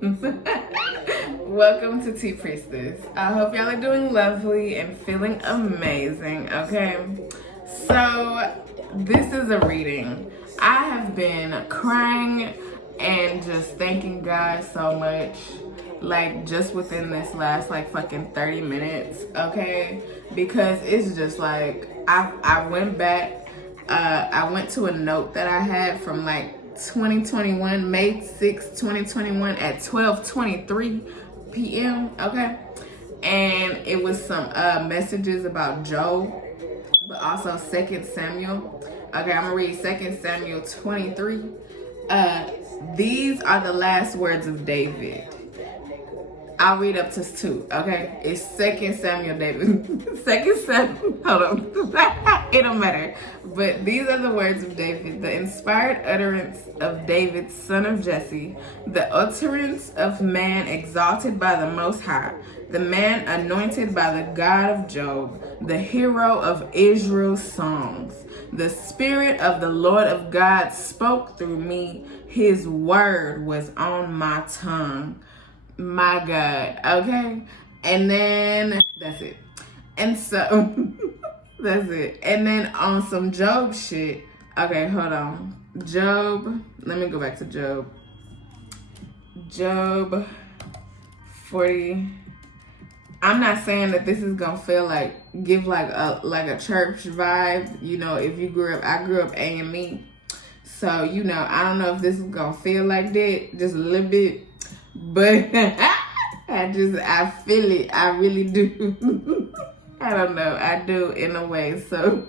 Welcome to Tea Priestess. I hope y'all are doing lovely and feeling amazing, okay? So, this is a reading. I have been crying and just thanking God so much, like just within this last like fucking 30 minutes, okay? Because it's just like, I went back, I went to a note that I had from like 2021, May 6, 2021 at 12:23 p.m. Okay, and it was some messages about Job, but also 2 Samuel. Okay, I'm gonna read 2 Samuel 23. These are the last words of David. I'll read up to 2, okay? It's 2 Samuel, David. 2 Samuel, hold on. It don't matter. But these are the words of David, the inspired utterance of David, son of Jesse, the utterance of man exalted by the Most High, the man anointed by the God of Job, the hero of Israel's songs. The Spirit of the Lord of God spoke through me. His word was on my tongue. My God, okay? And then that's it. And so that's it. And then on some Job shit, okay, hold on. Job, let me go back to Job. Job 40. I'm not saying that this is gonna feel like give like a church vibe. You know, if you grew up, I grew up AME. So, you know, I don't know if this is gonna feel like that, just a little bit. But I feel it. I really do. I don't know. I do in a way. So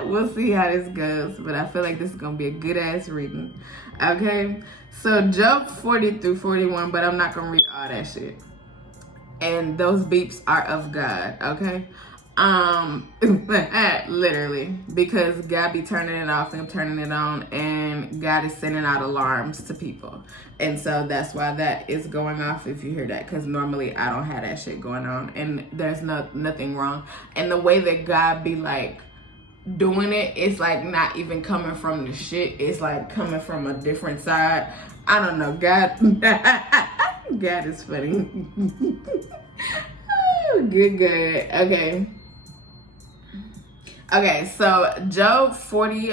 we'll see how this goes. But I feel like this is going to be a good ass reading. Okay. So Job 40 through 41, but I'm not going to read all that shit. And those beeps are of God. Okay. Literally, because God be turning it off and turning it on, and God is sending out alarms to people, and so that's why that is going off if you hear that, because normally I don't have that shit going on, and there's nothing wrong. And the way that God be like doing it, it's like not even coming from the shit, it's like coming from a different side. I don't know. God God is funny. Good. Okay, so Job 40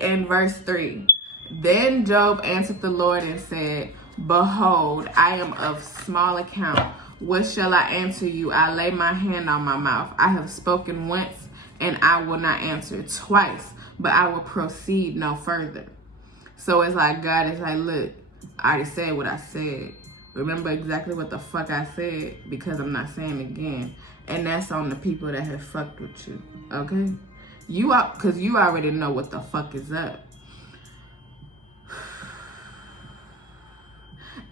and verse 3. Then Job answered the Lord and said, behold, I am of small account. What shall I answer you? I lay my hand on my mouth. I have spoken once, and I will not answer twice, but I will proceed no further. So it's like God is like, look, I already said what I said. Remember exactly what the fuck I said, because I'm not saying it again. And that's on the people that have fucked with you, okay? Because you already know what the fuck is up.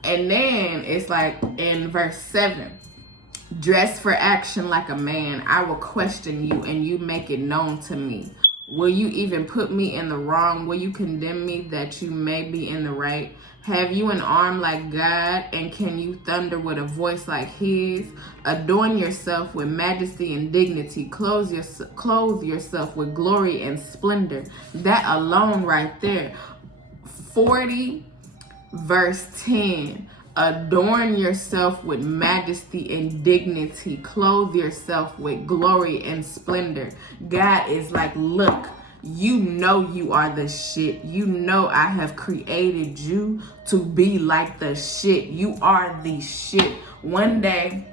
And then it's like in verse 7, dress for action like a man. I will question you and you make it known to me. Will you even put me in the wrong? Will you condemn me that you may be in the right? Have you an arm like God, and can you thunder with a voice like his? Adorn yourself with majesty and dignity. Clothe yourself with glory and splendor. That alone right there. 40 verse 10. Adorn yourself with majesty and dignity. Clothe yourself with glory and splendor. God is like, look, you know you are the shit. You know I have created you to be like the shit. You are the shit. One day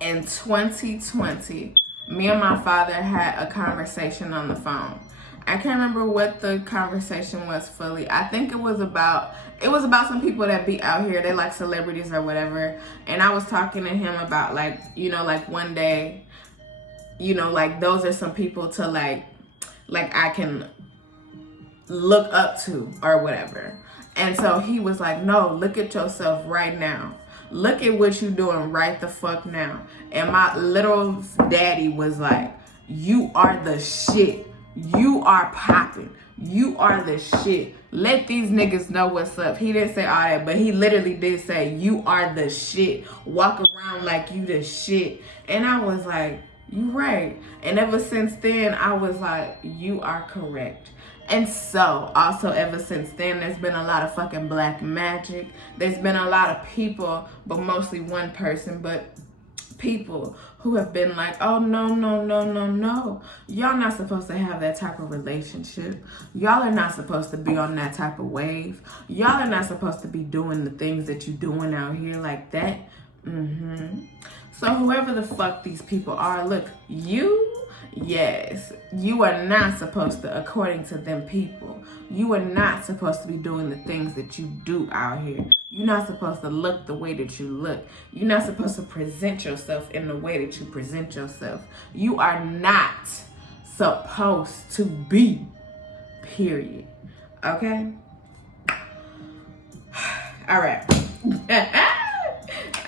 in 2020, me and my father had a conversation on the phone. I can't remember what the conversation was fully. I think it was about some people that be out here. They like celebrities or whatever. And I was talking to him about like, you know, like one day, you know, like those are some people to like I can look up to or whatever. And so he was like, no, look at yourself right now. Look at what you doing right the fuck now. And my little daddy was like, you are the shit. You are popping. You are the shit. Let these niggas know what's up. He didn't say all that, but he literally did say, you are the shit. Walk around like you the shit. And I was like, you right. And ever since then, I was like, you are correct. And so, also ever since then, there's been a lot of fucking black magic. There's been a lot of people, but mostly one person, but people who have been like, oh, no, no, no, no, no. Y'all not supposed to have that type of relationship. Y'all are not supposed to be on that type of wave. Y'all are not supposed to be doing the things that you doing out here like that. So whoever the fuck these people are, look, yes, you are not supposed to, according to them people, you are not supposed to be doing the things that you do out here. You're not supposed to look the way that you look. You're not supposed to present yourself in the way that you present yourself. You are not supposed to be, period. Okay? All right.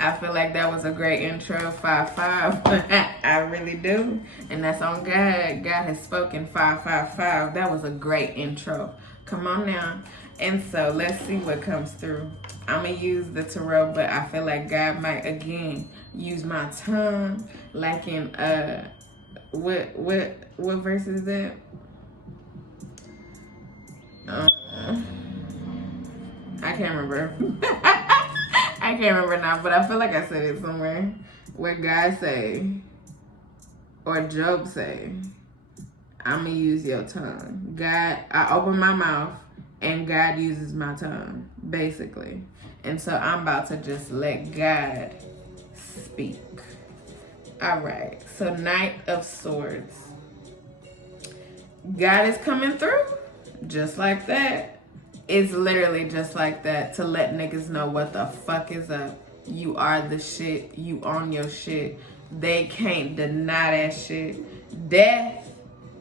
I feel like that was a great intro, 5-5. I really do. And that's on God. God has spoken, 5-5-5. That was a great intro. Come on now. And so let's see what comes through. I'm going to use the tarot, but I feel like God might, again, use my tongue. Like in, what verse is that? I can't remember. I can't remember now, but I feel like I said it somewhere. Where God say, or Job say, I'm going to use your tongue. God, I open my mouth and God uses my tongue, basically. And so I'm about to just let God speak. All right. So Knight of Swords. God is coming through just like that. It's literally just like that to let niggas know what the fuck is up. You are the shit. You own your shit. They can't deny that shit. Death.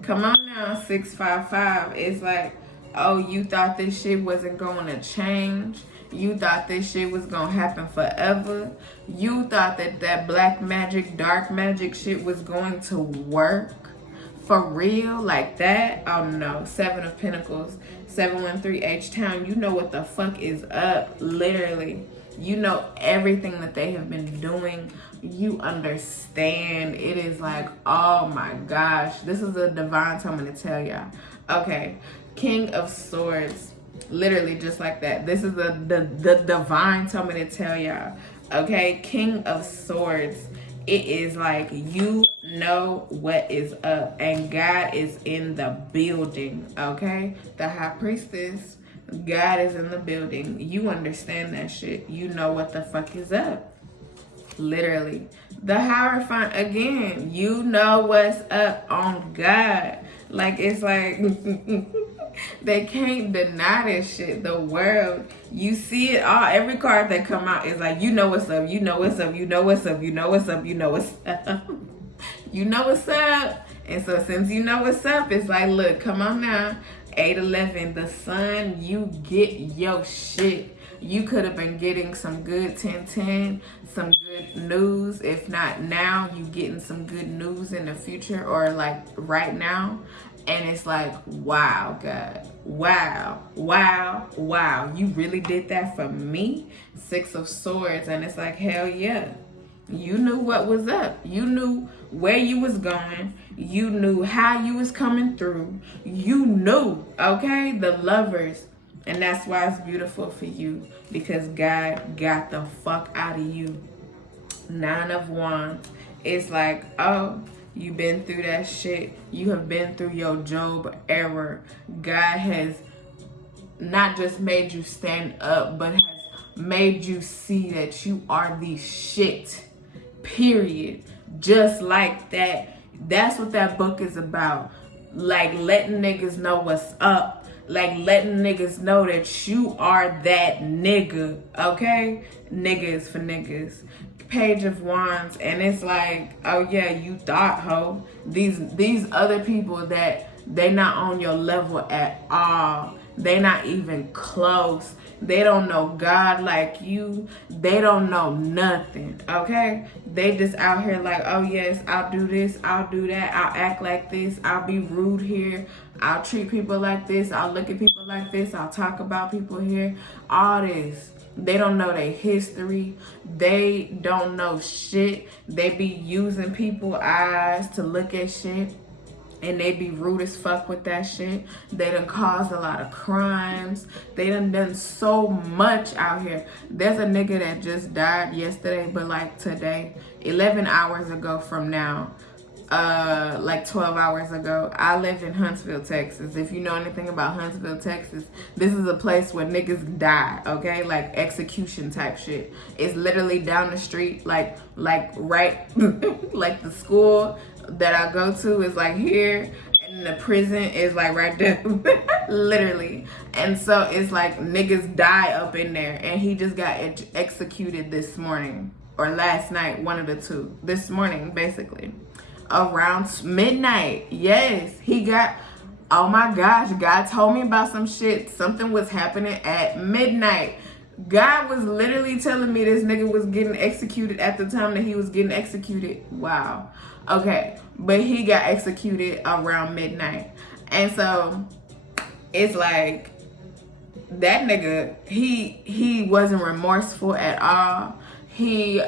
Come on now, 655. It's like, oh, you thought this shit wasn't going to change. You thought this shit was going to happen forever. You thought that black magic, dark magic shit was going to work. For real, like that? Oh no. 7 of Pentacles, 713 H-Town. You know what the fuck is up, literally. You know everything that they have been doing. You understand. It is like, oh my gosh. This is a divine time to tell y'all. Okay, King of Swords. Literally just like that. This is the divine time to tell y'all. Okay, King of Swords. It is like you know what is up and God is in the building, okay? The High Priestess, God is in the building. You understand that shit. You know what the fuck is up. Literally. The Hierophant, again, you know what's up on God. Like, it's like, they can't deny this shit. The world, you see it all. Every card that come out is like, you know what's up, you know what's up, you know what's up, you know what's up, you know what's up. You know what's up. And so since you know what's up, it's like, look, come on now. 8-11, the sun, you get your shit. You could have been getting some good 10-10, some good news. If not now, you getting some good news in the future or like right now. And it's like, wow, God. Wow, wow, wow. You really did that for me? 6 of Swords. And it's like, hell yeah. You knew what was up. You knew where you was going. You knew how you was coming through. You knew, okay? The Lovers. And that's why it's beautiful for you. Because God got the fuck out of you. 9 of Wands. It's like, oh, you've been through that shit. You have been through your Job era. God has not just made you stand up, but has made you see that you are the shit. Period. Just like that. That's what that book is about. Like letting niggas know what's up. Like letting niggas know that you are that nigga. Okay? Nigga is for niggas. Page of Wands. And it's like, oh yeah, you thought, ho. These other people that they not on your level at all. They not even close. They don't know God like you. They don't know nothing, okay? They just out here like, oh yes, I'll do this, I'll do that, I'll act like this, I'll be rude here, I'll treat people like this, I'll look at people like this, I'll talk about people here, all this. They don't know their history. They don't know shit. They be using people's eyes to look at shit. And they be rude as fuck with that shit. They done caused a lot of crimes. They done so much out here. There's a nigga that just died yesterday, but like today, 11 hours ago from now, like 12 hours ago. I live in Huntsville, Texas. If you know anything about Huntsville, Texas, this is a place where niggas die, okay? Like execution type shit. It's literally down the street, like right, like the school that I go to is like here, and the prison is like right there, literally. And so it's like niggas die up in there, and he just got executed this morning, or last night, one of the two. This morning, basically. Around midnight. Yes, he got, oh my gosh, God told me about some shit. Something was happening at midnight. God was literally telling me this nigga was getting executed at the time that he was getting executed. Wow. Okay, but he got executed around midnight. And so it's like that nigga, he wasn't remorseful at all. He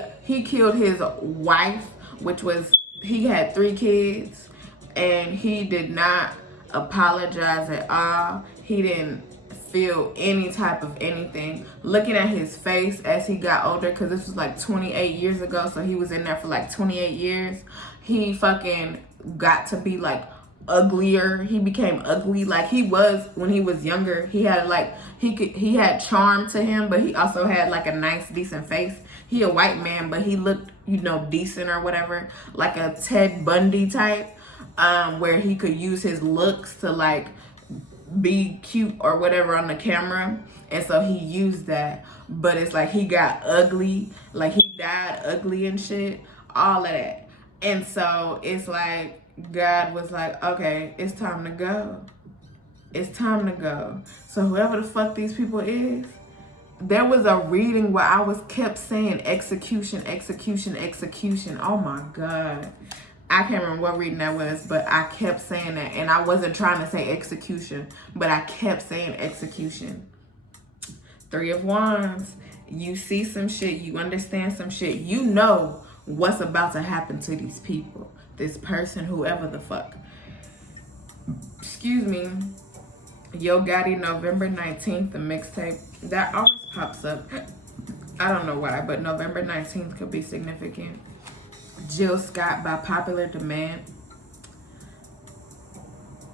killed his wife, which was, he had 3 kids, and he did not apologize at all. He didn't feel any type of anything. Looking at his face as he got older, because this was like 28 years ago, so he was in there for like 28 years. He fucking got to be like uglier. He became ugly like he was when he was younger. He had like, he had charm to him, but he also had like a nice, decent face. He a white man, but he looked, you know, decent or whatever, like a Ted Bundy type, where he could use his looks to like be cute or whatever on the camera. And so he used that, but it's like he got ugly, like he died ugly and shit, all of that. And so it's like God was like, okay, it's time to go. It's time to go. So whoever the fuck these people is, there was a reading where I was kept saying execution, execution, execution. Oh my God. I can't remember what reading that was, but I kept saying that. And I wasn't trying to say execution, but I kept saying execution. 3 of Wands. You see some shit. You understand some shit. You know what's about to happen to these people. This person, whoever the fuck. Excuse me. Yo Gotti, November 19th, the mixtape. That always pops up. I don't know why, but November 19th could be significant. Jill Scott, by popular demand.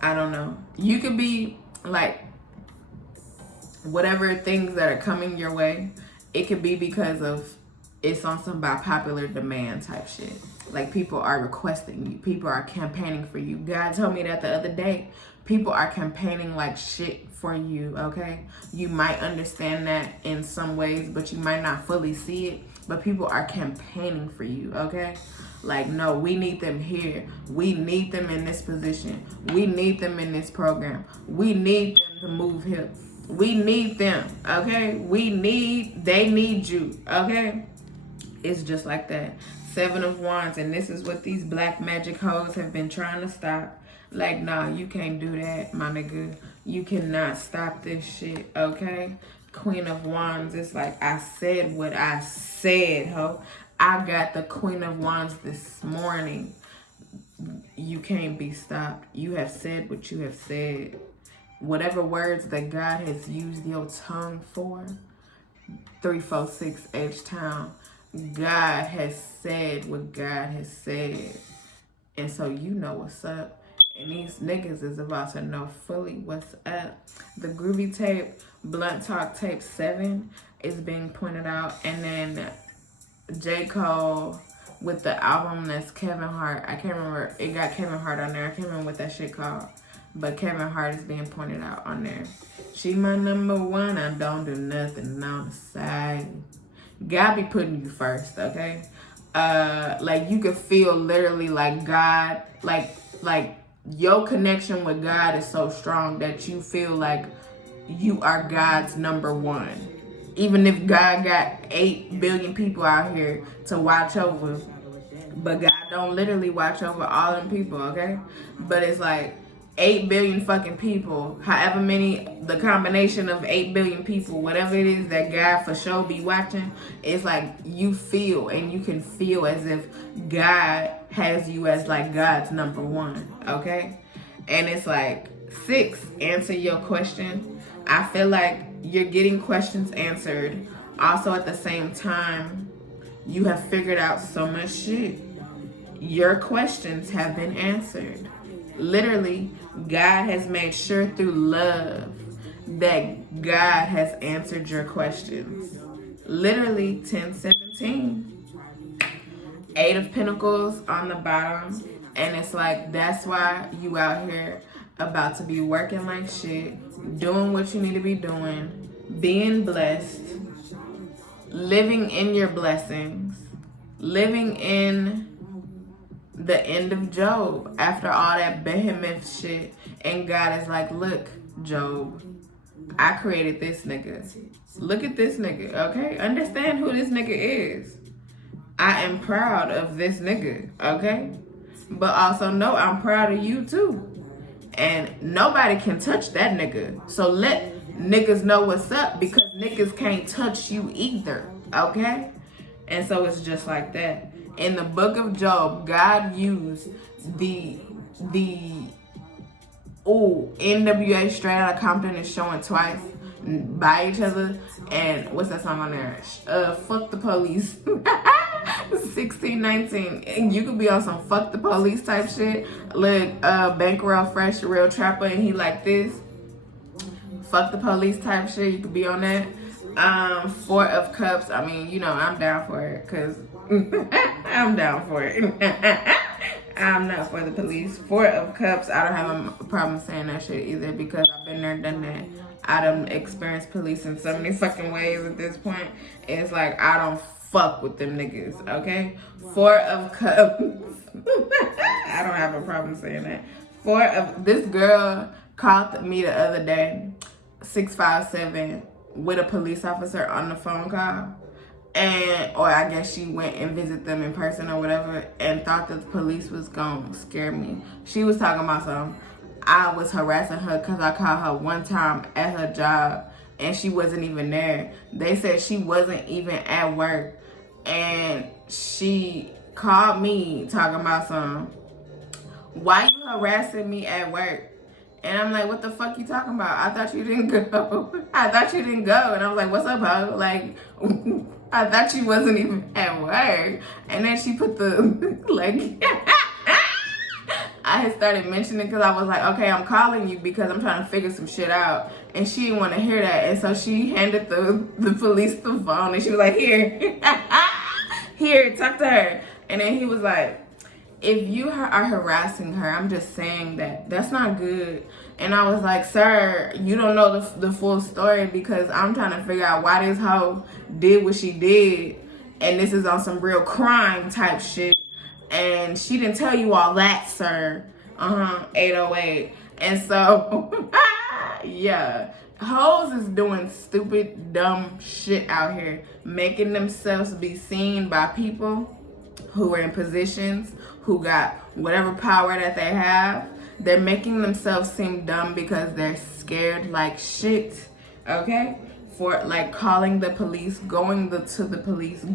I don't know. You could be like, whatever things that are coming your way, it could be because of it's on some by popular demand type shit. Like people are requesting you. People are campaigning for you. God told me that the other day. People are campaigning like shit for you, okay? You might understand that in some ways, but you might not fully see it. But people are campaigning for you, okay? Like, no, we need them here. We need them in this position. We need them in this program. We need them to move here. We need them, okay? They need you, okay? It's just like that. 7 of Wands, and this is what these black magic hoes have been trying to stop. Like, nah, you can't do that, my nigga. You cannot stop this shit, okay? Queen of Wands, it's like, I said what I said, ho. I got the Queen of Wands this morning. You can't be stopped. You have said what you have said. Whatever words that God has used your tongue for, 346 H-Town, God has said what God has said. And so you know what's up. And these niggas is about to know fully what's up. The Groovy Tape, Blunt Talk Tape 7 is being pointed out. And then J. Cole with the album that's Kevin Hart. I can't remember. It got Kevin Hart on there. I can't remember what that shit called. But Kevin Hart is being pointed out on there. She my number one. I don't do nothing on the side. God be putting you first, okay? Like you could feel literally like God, like your connection with God is so strong that you feel like you are God's number one. Even if God got 8 billion people out here to watch over, but God don't literally watch over all them people, okay? But it's like 8 billion fucking people, however many, the combination of 8 billion people, whatever it is that God for sure be watching, it's like you feel, and you can feel as if God has you as like God's number one, okay? And it's like, 6, answer your question. I feel like you're getting questions answered. Also, at the same time, you have figured out so much shit. Your questions have been answered. Literally, God has made sure through love that God has answered your questions. Literally, 10-17. 8 of Pentacles on the bottom. And it's like, that's why you out here about to be working like shit, doing what you need to be doing, being blessed, living in your blessings, living in the end of Job after all that behemoth shit. And God is like, look, Job, I created this nigga. Look at this nigga, okay? Understand who this nigga is. I am proud of this nigga, okay? But also know I'm proud of you too. And nobody can touch that nigga. So let niggas know what's up, because niggas can't touch you either, okay? And so it's just like that. In the book of Job, God used the NWA Straight Outta Compton is showing twice by each other. And what's that song on there? Fuck the Police. 1619. And you could be on some fuck the police type shit. Look, Bankroll Fresh, the Real Trapper, and he like this. Fuck the police type shit. You could be on that. 4 of Cups. I mean, you know, I'm down for it, because I'm down for it. I'm not for the police. 4 of Cups. I don't have a problem saying that shit either, because I've been there, done that. I done experienced police in so many fucking ways at this point. It's like, I don't fuck with them niggas, okay? 4 of Cups. I don't have a problem saying that. 4 of, this girl called me the other day, 657, with a police officer on the phone call. And, or I guess she went and visited them in person or whatever, and thought that the police was gonna scare me. She was talking about something. I was harassing her because I called her one time at her job and she wasn't even there. They said she wasn't even at work, and she called me talking about something. Why you harassing me at work? And I'm like, what the fuck you talking about? I thought you didn't go. I thought you didn't go. And I was like, what's up, ho? Like, I thought you wasn't even at work. And then she put the, like, I had started mentioning, because I was like, okay, I'm calling you because I'm trying to figure some shit out. And she didn't want to hear that. And so she handed the police the phone, and she was like, here, here, talk to her. And then he was like, if you are harassing her, I'm just saying that that's not good. And I was like, sir, you don't know the full story, because I'm trying to figure out why this hoe did what she did. And this is on some real crime type shit. And she didn't tell you all that, sir. 808. And so, yeah. Hoes is doing stupid, dumb shit out here. Making themselves be seen by people who are in positions, who got whatever power that they have. They're making themselves seem dumb because they're scared like shit, okay? For like calling the police, going to the police,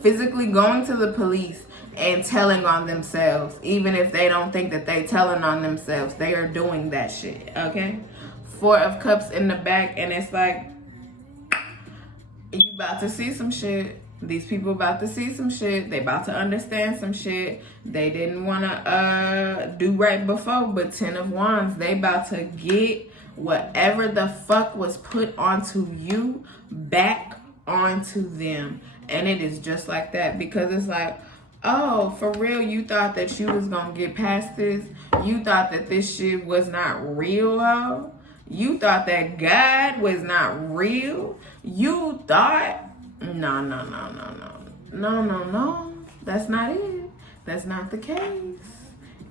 physically going to the police and telling on themselves. Even if they don't think that they telling on themselves, they are doing that shit, okay? 4 of Cups in the back, and it's like, you about to see some shit. These people about to see some shit. They about to understand some shit. They didn't want to do right before, but 10 of Wands, they about to get whatever the fuck was put onto you back onto them. And it is just like that, because it's like, oh, for real, you thought that you was going to get past this? You thought that this shit was not real, ho? You thought that God was not real? You thought... No. That's not it. That's not the case.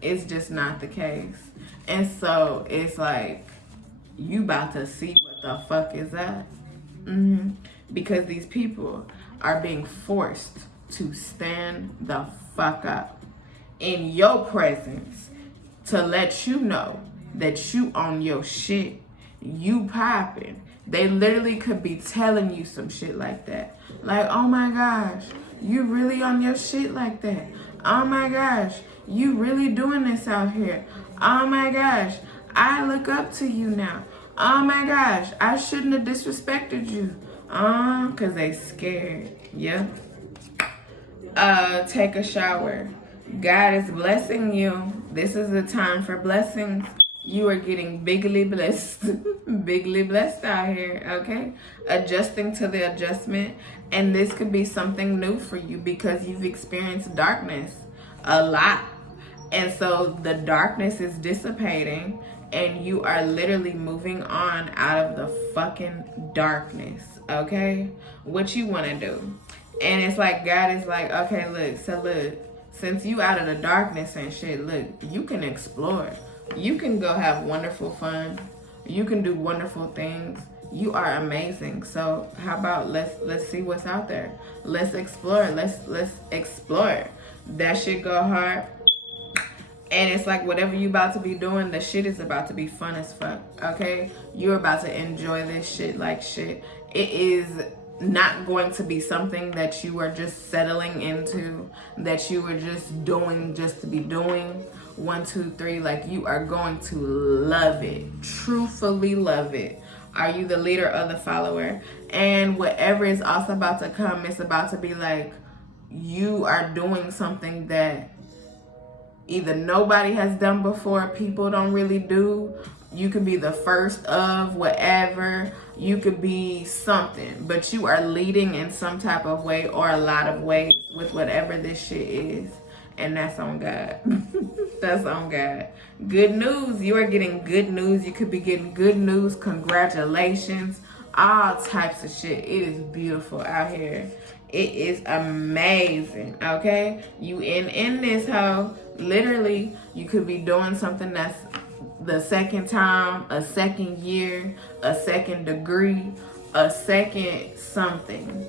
It's just not the case. And so it's like, you about to see what the fuck is that? Because these people are being forced to stand the fuck up in your presence to let you know that you on your shit. You popping. They literally could be telling you some shit like that. Like, oh my gosh, you really on your shit like that? Oh my gosh, you really doing this out here. Oh my gosh, I look up to you now. Oh my gosh, I shouldn't have disrespected you. Cause they scared. Yep. Take a shower. God is blessing you. This is the time for blessings. You are getting bigly blessed. Bigly blessed out here, okay? Adjusting to the adjustment. And this could be something new for you because you've experienced darkness a lot. And so the darkness is dissipating and you are literally moving on out of the fucking darkness, okay? What you want to do. And it's like, God is like, okay, look, since you out of the darkness and shit, look, you can explore. You can go have wonderful fun. You can do wonderful things. You are amazing. So how about let's see what's out there. Let's explore. Let's explore. That shit go hard. And it's like whatever you about to be doing, the shit is about to be fun as fuck. Okay? You're about to enjoy this shit like shit. It is not going to be something that you are just settling into, that you are just doing just to be doing. 1, 2, 3, like you are going to love it, truthfully love it. Are you the leader or the follower? And whatever is also about to come, it's about to be like you are doing something that either nobody has done before, people don't really do. You could be the first of whatever. You could be something, but you are leading in some type of way or a lot of ways with whatever this shit is. And that's on God. That's on God. Good news. You are getting good news. You could be getting good news. Congratulations. All types of shit. It is beautiful out here. It is amazing. Okay? You in this hoe. Literally, you could be doing something that's the second time, a second year, a second degree, a second something.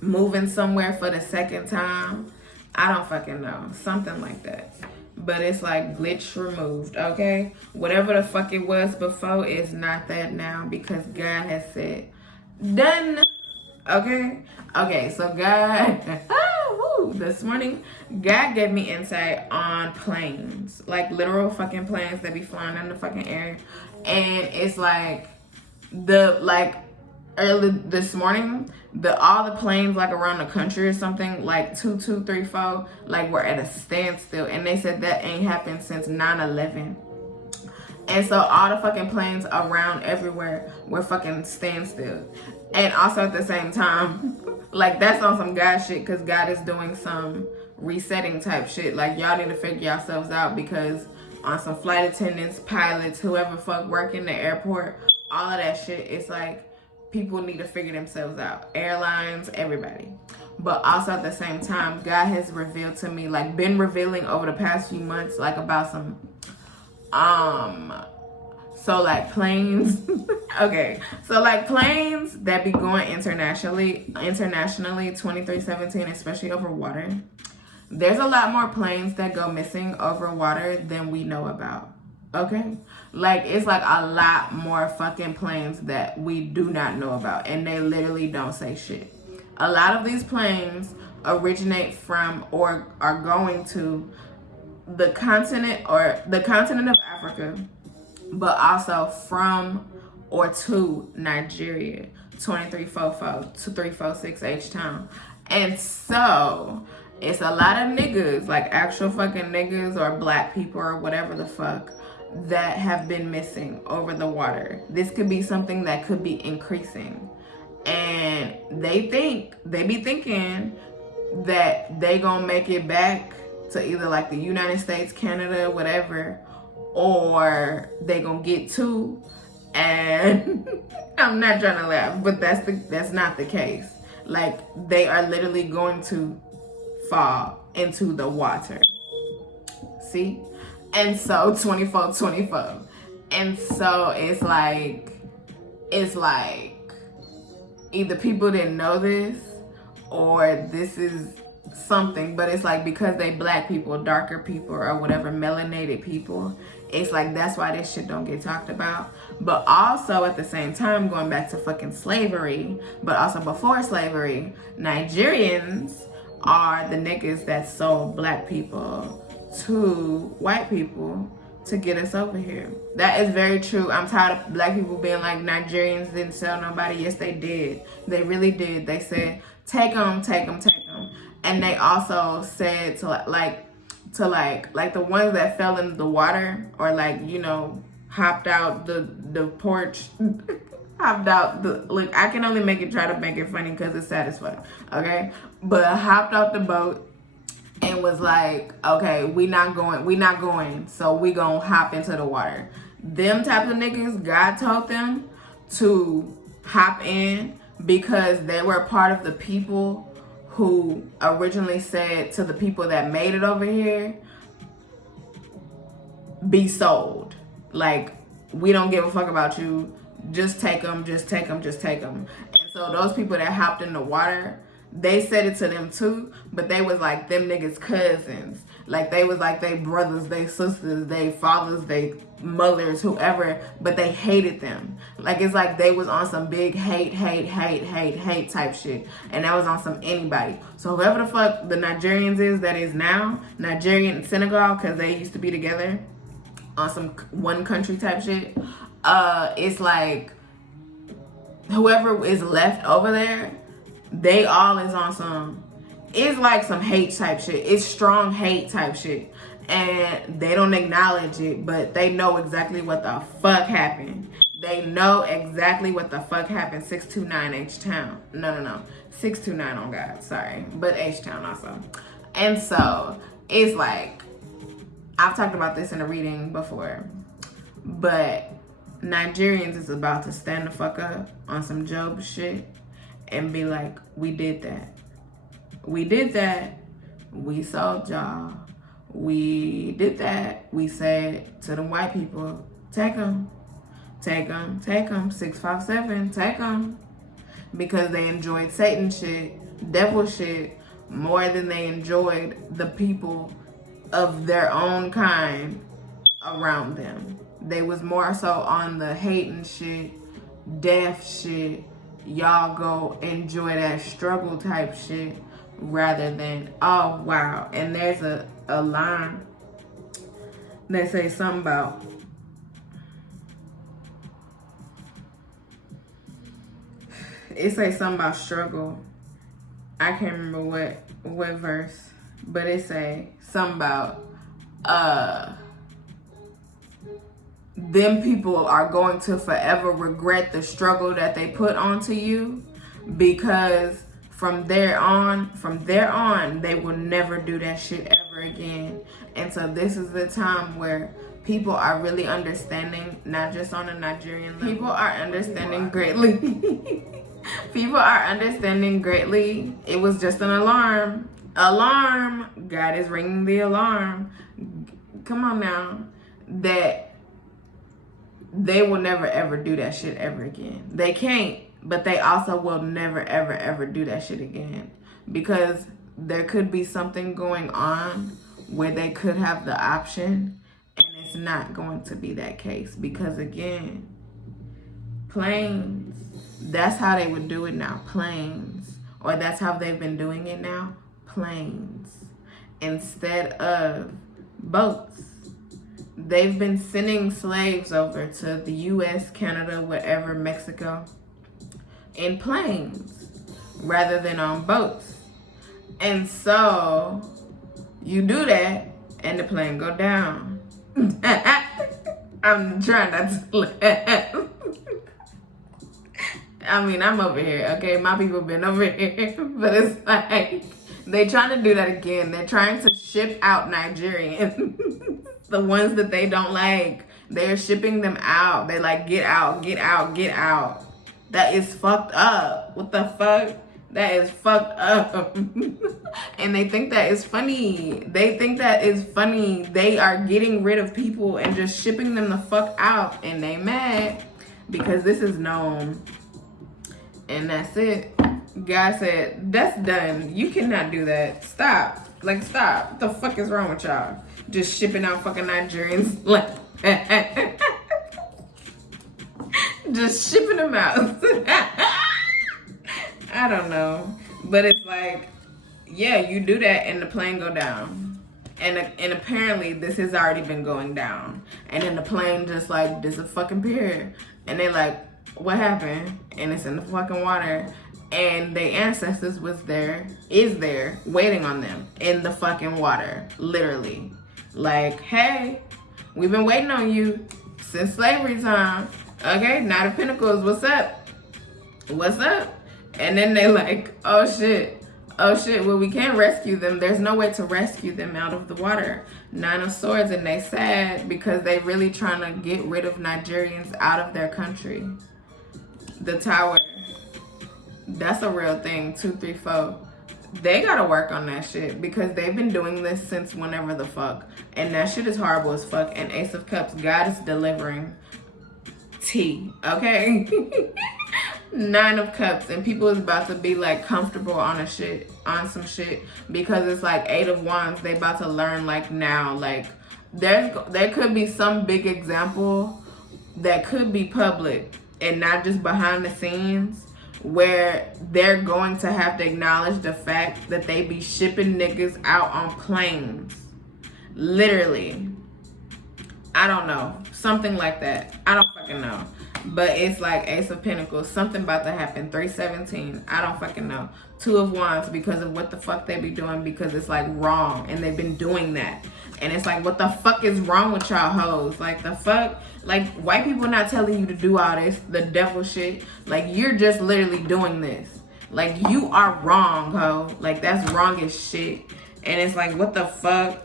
Moving somewhere for the second time. I don't fucking know. Something like that. But it's like glitch removed, okay? Whatever the fuck it was before is not that now because God has said, done. Okay? Okay, so God, this morning, God gave me insight on planes. Like literal fucking planes that be flying in the fucking air. And it's like, early this morning, all the planes like around the country or something, like 2, 2, 3, 4, like were at a standstill. And they said that ain't happened since 9/11. And so all the fucking planes around everywhere were fucking standstill. And also at the same time, like that's on some God shit because God is doing some resetting type shit. Like y'all need to figure yourselves out because on some flight attendants, pilots, whoever fuck work in the airport, all of that shit, it's like people need to figure themselves out. Airlines, everybody. But also at the same time, God has revealed to me, like been revealing over the past few months, like about some, so like planes, okay. So like planes that be going internationally, 2317, especially over water. There's a lot more planes that go missing over water than we know about. Okay? Like, it's like a lot more fucking planes that we do not know about. And they literally don't say shit. A lot of these planes originate from or are going to the continent of Africa. But also from or to Nigeria. 2344 to 346 H-Town. And so it's a lot of niggas, like actual fucking niggas or black people or whatever the fuck, that have been missing over the water. This could be something that could be increasing. And they be thinking that they gonna make it back to either like the United States, Canada, whatever, or they gonna get to, and I'm not trying to laugh, but that's not the case. Like they are literally going to fall into the water. See? And so 24. And so it's like either people didn't know this or this is something, but it's like because they black people, darker people, or whatever, melanated people, it's like that's why this shit don't get talked about. But also at the same time, going back to fucking slavery, but also before slavery, Nigerians are the niggas that sold black people to white people to get us over here. That is very true. I'm tired of black people being like, Nigerians didn't sell nobody. Yes, they did. They really did. They said, take them, take them, take them. And they also said to like the ones that fell into the water, or like, you know, hopped out the porch, hopped out the, look, I can only try to make it funny because it's sad as fuck, okay? But hopped off the boat and was like, okay, we not going, so we gonna hop into the water. Them type of niggas, God told them to hop in because they were part of the people who originally said to the people that made it over here, be sold. Like, we don't give a fuck about you. Just take them, just take them, just take them. And so those people that hopped in the water, they said it to them too, but they was like them niggas' cousins. Like, they was like they brothers, they sisters, they fathers, they mothers, whoever, but they hated them. Like, it's like they was on some big hate type shit. And that was on some anybody. So whoever the fuck the Nigerians is that is now, Nigerian and Senegal, because they used to be together on some one country type shit. It's like whoever is left over there, they all is on some, it's like some hate type shit. It's strong hate type shit. And they don't acknowledge it, but they know exactly what the fuck happened. They know exactly what the fuck happened. 629 H-Town. No. 629 on God, sorry. But H-Town also. And so, it's like, I've talked about this in a reading before, but Nigerians is about to stand the fuck up on some Job shit and be like, we did that. We did that. We sold y'all. We did that. We said to the white people, take them. Take them. Take them. 657, take them. Because they enjoyed Satan shit, devil shit, more than they enjoyed the people of their own kind around them. They was more so on the hating shit, death shit, y'all go enjoy that struggle type shit, rather than, oh wow. And there's a line that say something about, it say something about struggle. I can't remember what verse, but it say something about them people are going to forever regret the struggle that they put onto you, because from there on, they will never do that shit ever again. And so this is the time where people are really understanding, not just on a Nigerian level. People are understanding greatly. People are understanding greatly. It was just an alarm. Alarm. God is ringing the alarm. Come on now. That they will never ever do that shit ever again. They can't, but they also will never ever ever do that shit again, because there could be something going on where they could have the option, and it's not going to be that case, because again, planes, that's how they would do it now, planes, or that's how they've been doing it now, planes, instead of boats. They've been sending slaves over to the US, Canada, wherever, Mexico, in planes rather than on boats. And so you do that and the plane go down. I'm trying not to laugh. I mean, I'm over here, okay? My people been over here. But it's like, they trying to do that again. They're trying to ship out Nigerians. The ones that they don't like. They're shipping them out. They like, get out, get out, get out. That is fucked up. What the fuck? That is fucked up. And they think that is funny. They think that is funny. They are getting rid of people and just shipping them the fuck out. And they mad because this is known. And that's it. God said, that's done. You cannot do that. Stop. Like, stop. What the fuck is wrong with y'all? Just shipping out fucking Nigerians. Like, just shipping them out. I don't know. But it's like, Yeah, you do that and the plane go down. And apparently this has already been going down. And then the plane just like disappeared. And they like, what happened? And it's in the fucking water. And their ancestors is there, waiting on them in the fucking water. Literally. Like, hey, we've been waiting on you since slavery time. Okay, now the Pinnacles, what's up? What's up? And then they like, oh shit, well, we can't rescue them. There's no way to rescue them out of the water. 9 of Swords, and they sad because they really trying to get rid of Nigerians out of their country. The Tower, that's a real thing. 2, 3, 4. They gotta work on that shit because they've been doing this since whenever the fuck. And that shit is horrible as fuck. And Ace of Cups, God is delivering tea, okay? 9 of Cups, and people is about to be like comfortable on some shit because it's like 8 of Wands. They about to learn like now, like there could be some big example that could be public and not just behind the scenes, where they're going to have to acknowledge the fact that they be shipping niggas out on planes. Literally. I don't know. Something like that. I don't fucking know. But it's like Ace of Pentacles. Something about to happen. 317. I don't fucking know. 2 of Wands because of what the fuck they be doing, because it's like wrong. And they've been doing that. And it's like, what the fuck is wrong with y'all hoes? Like, the fuck? Like, white people not telling you to do all this, the devil shit. Like, you're just literally doing this. Like, you are wrong, ho. Like, that's wrong as shit. And it's like, what the fuck?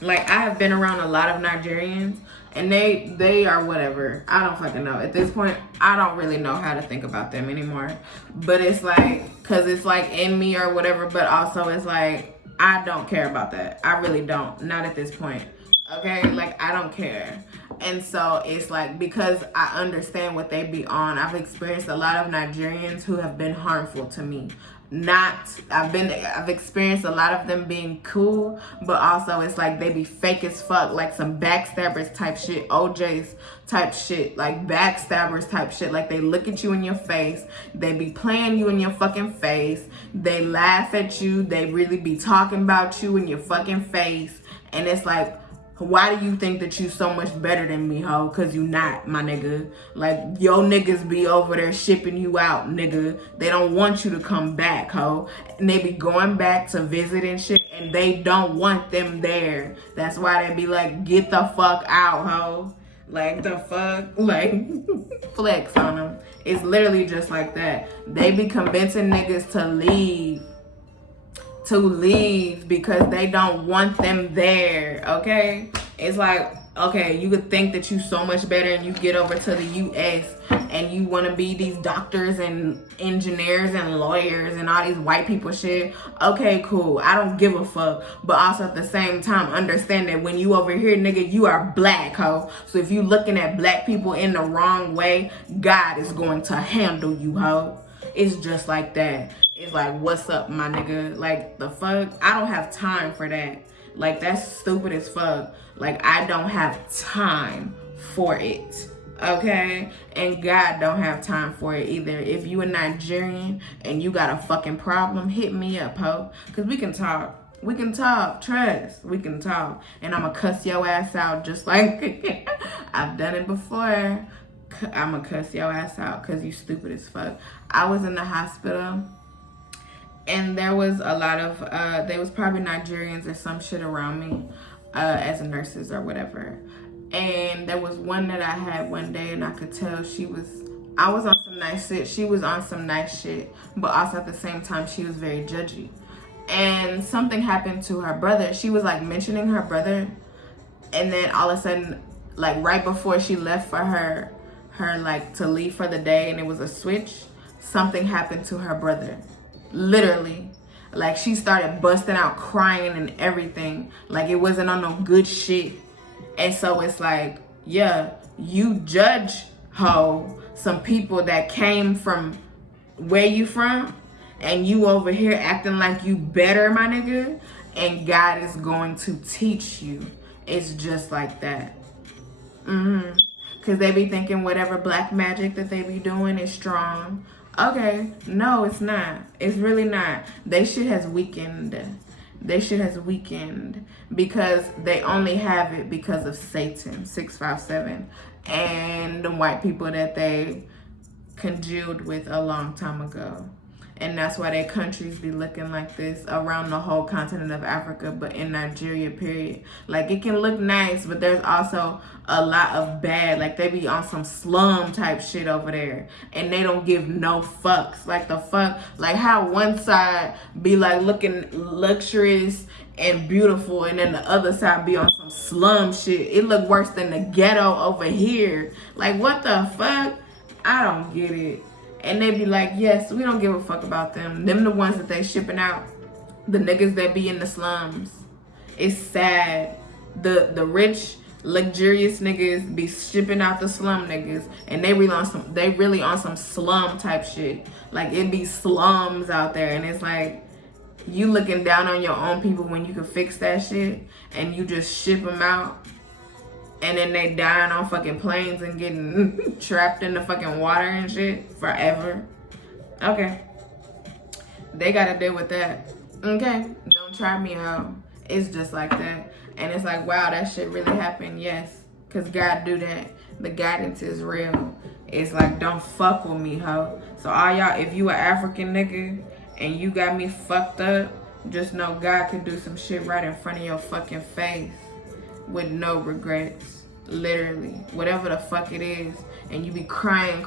Like, I have been around a lot of Nigerians, and they are whatever. I don't fucking know. At this point, I don't really know how to think about them anymore. But it's like, because it's like in me or whatever, but also it's like, I don't care about that. I really don't. Not at this point. Okay? Like, I don't care. And so it's like, because I understand what they be on, I've experienced a lot of Nigerians who have been harmful to me. I've experienced a lot of them being cool, but also it's like they be fake as fuck, like some backstabbers type shit, OJs type shit, like backstabbers type shit. Like, they look at you in your face, they be playing you in your fucking face, they laugh at you, they really be talking about you in your fucking face. And it's like, why do you think that you so much better than me, ho? Cause you not, my nigga. Like, yo niggas be over there shipping you out, nigga. They don't want you to come back, ho. And they be going back to visit and shit, and they don't want them there. That's why they be like, get the fuck out, ho. Like, the fuck? Like, flex on them. It's literally just like that. They be convincing niggas to leave because they don't want them there, okay? It's like, okay, you could think that you so much better and you get over to the US and you want to be these doctors and engineers and lawyers and all these white people shit. Okay, cool. I don't give a fuck. But also at the same time, understand that when you over here, nigga, you are black, ho. So if you looking at black people in the wrong way, God is going to handle you, ho. It's just like that. It's like, what's up, my nigga? Like, the fuck? I don't have time for that. Like, that's stupid as fuck. Like, I don't have time for it. Okay? And God don't have time for it either. If you a Nigerian and you got a fucking problem, hit me up, ho. Because we can talk. We can talk. Trust. We can talk. And I'm going to cuss your ass out just like I've done it before. I'm going to cuss your ass out because you stupid as fuck. I was in the hospital. And there was a lot of, there was probably Nigerians or some shit around me as nurses or whatever. And there was one that I had one day, and I could tell I was on some nice shit. She was on some nice shit. But also at the same time, she was very judgy. And something happened to her brother. She was like mentioning her brother. And then all of a sudden, like right before she left for her like to leave for the day, and it was a switch, something happened to her brother. Literally. Like, she started busting out crying and everything. Like, it wasn't on no good shit. And so it's like, yeah, you judge, ho, some people that came from where you from, and you over here acting like you better, my nigga, and God is going to teach you. It's just like that. Because they be thinking whatever black magic that they be doing is strong. Okay, no, it's not. It's really not. They shit has weakened. They shit has weakened because they only have it because of Satan, 657, and the white people that they congealed with a long time ago. And that's why their countries be looking like this around the whole continent of Africa, but in Nigeria, period. Like, it can look nice, but there's also a lot of bad. Like, they be on some slum type shit over there, and they don't give no fucks. Like, the fuck, like how one side be like looking luxurious and beautiful, and then the other side be on some slum shit. It look worse than the ghetto over here. Like, what the fuck? I don't get it. And they be like, yes, we don't give a fuck about them. Them the ones that they shipping out. The niggas that be in the slums. It's sad. The rich, luxurious niggas be shipping out the slum niggas. And they really on some slum type shit. Like, it be slums out there. And it's like, you looking down on your own people when you can fix that shit. And you just ship them out. And then they dying on fucking planes and getting trapped in the fucking water and shit forever. Okay. They gotta deal with that. Okay. Don't try me, ho. It's just like that. And it's like, wow, that shit really happened. Yes. Because God do that. The guidance is real. It's like, don't fuck with me, ho. So all y'all, if you an African nigga and you got me fucked up, just know God can do some shit right in front of your fucking face. With no regrets. Literally. Whatever the fuck it is. And you be crying.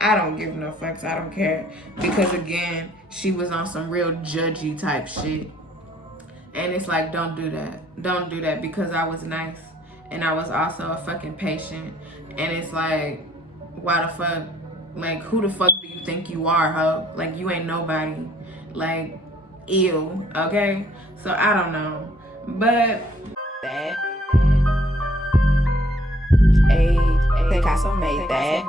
I don't give no fucks. I don't care. Because again, she was on some real judgy type shit. And it's like, don't do that. Don't do that, because I was nice. And I was also a fucking patient. And it's like, why the fuck? Like, who the fuck do you think you are, ho? Like, you ain't nobody. Like, ew. Okay? So I don't know. But that Taycasso made that.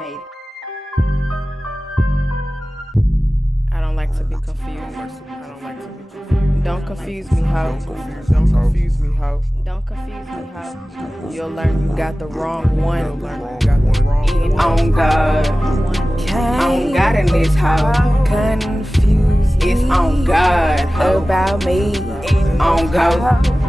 I don't like to be confused. Don't confuse me, ho. Don't confuse me, ho. Don't confuse me, ho. You'll learn you got the wrong one. On God. On God in this house. Confused. It's on God. About me. On God.